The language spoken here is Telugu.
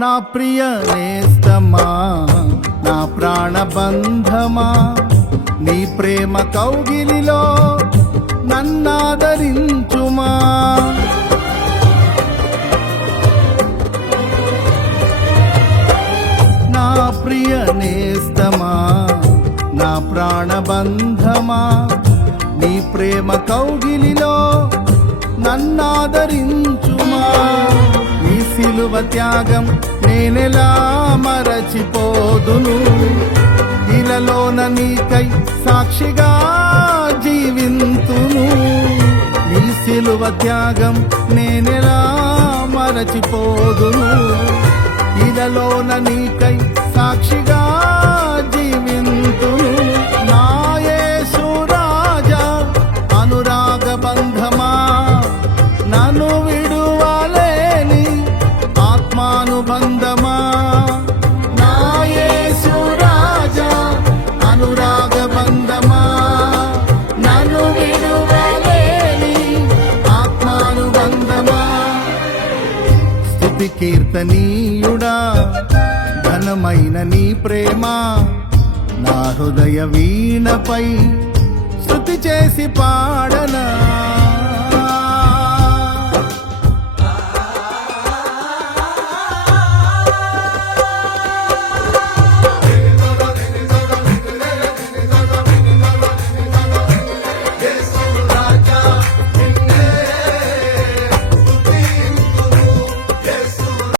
నా ప్రియ నేస్తమా, నా ప్రాణబంధమా, నీ ప్రేమ కౌగిలిలో నన్నాదరించుమా. నా ప్రియ నేస్తమా, నా ప్రాణబంధమా, నీ ప్రేమ కౌగిలిలో నన్నాదరించుమా. నీ సిలువ త్యాగం నేనెలా మరచిపోదును, ఇలలోన నీకై సాక్షిగా జీవింతును. నీ సిలువ త్యాగం నేనెలా మరచిపోదును, ఇలలోన నీకై సాక్షిగా జీవింతును. నా యేసు రాజా అనురాగ బంధమా, నన్ను విడువలేని ఆత్మానుబంధమా. నా యేసు రాజా అనురాగ బంధమా, నన్ను విడువలేని ఆత్మానుబంధమా. స్తుతి కీర్తనీయుడా, ఘనమైన నీ ప్రేమ నా హృదయ వీణపై స్తుతి చేసి పాడనా.